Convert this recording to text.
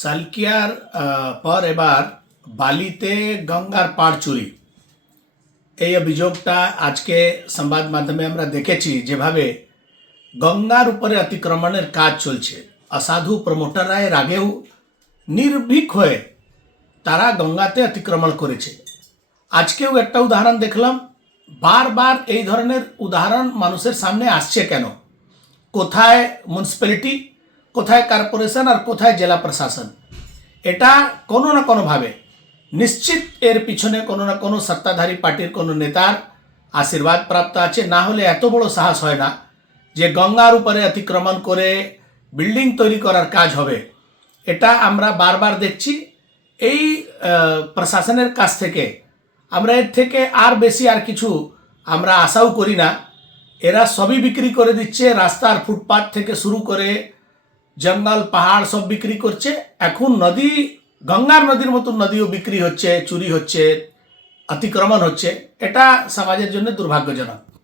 সালকিয়ার পর এবার বালিতে গঙ্গার পাড় চুরি। এই অভিযোগটা আজকে সংবাদ মাধ্যমে আমরা দেখেছি যেভাবে গঙ্গার উপরে অতিক্রমণের কাজ চলছে। অসাধু প্রমোটাররা এর আগেও নির্ভীক হয়ে তারা গঙ্গাতে অতিক্রমণ করেছে। আজকেও একটা উদাহরণ দেখলাম। বারবার এই ধরনের উদাহরণ মানুষের সামনে আসছে কেন? কোথায় মিউনিসিপ্যালিটি কোথায় কর্পোরেশন আর কোথায় জেলা প্রশাসন। এটা কোনো না কোনোভাবে নিশ্চিত এর পিছনে কোনো না কোনো সত্তাধারী পার্টির কোনো নেতার আশীর্বাদ প্রাপ্ত আছে। না হলে এত বড় সাহস হয় না যে গঙ্গার উপরে অতিক্রমণ করে বিল্ডিং তৈরি করার কাজ হবে। এটা আমরা বারবার দেখছি। এই প্রশাসনের কাছ থেকে আমরা এর থেকে আর বেশি আর কিছু আমরা আশাও করি না। এরা সবই বিক্রি করে দিচ্ছে, রাস্তার ফুটপাথ থেকে শুরু করে জঙ্গল পাহাড় সব বিক্রি করছে। এখন নদী, গঙ্গার নদীর মতো নদীও বিক্রি হচ্ছে, চুরি হচ্ছে, অতিক্রমণ হচ্ছে। এটা সমাজের জন্য দুর্ভাগ্যজনক।